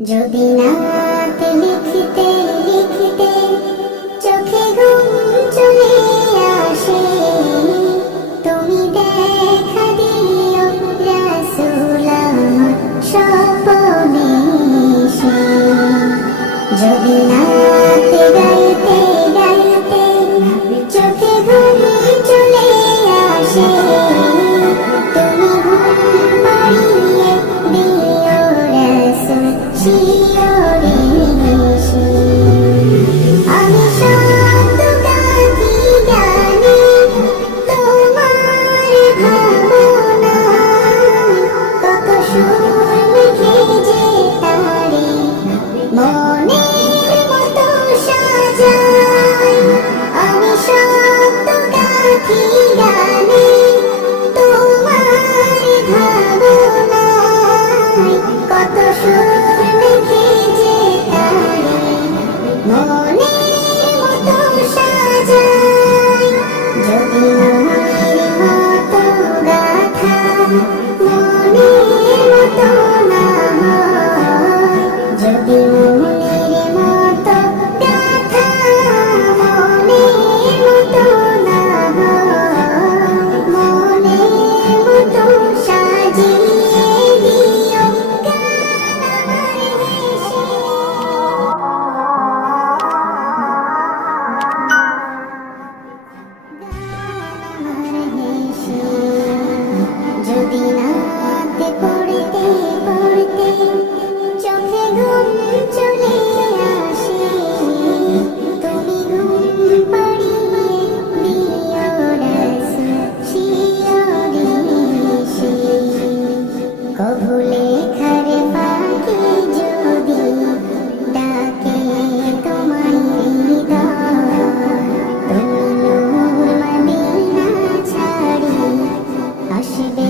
যদি নাতে লিখতে চোখে ঘুম চলে আসে, তুমি দেখা দিও রাসুলামা স্বপনে সে যদি না to be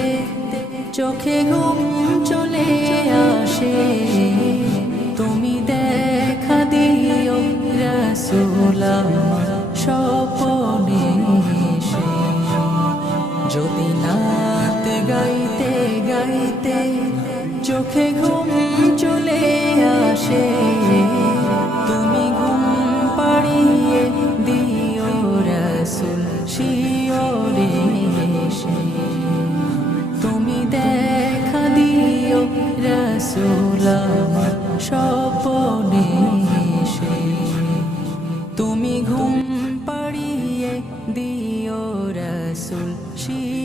চোখে ঘুম চলে আসে। তুমি দেখা দিও রসুলা স্বপনে এসে। যদি নাত গাইতে গাইতে চোখে ঘুম চলে আসে, তুমি ঘুম পাড়িয়ে দিও রসুল শিওরে সে রসুল স্বপনে তুমি ঘুম পাড়িয়ে দিও রসুল শী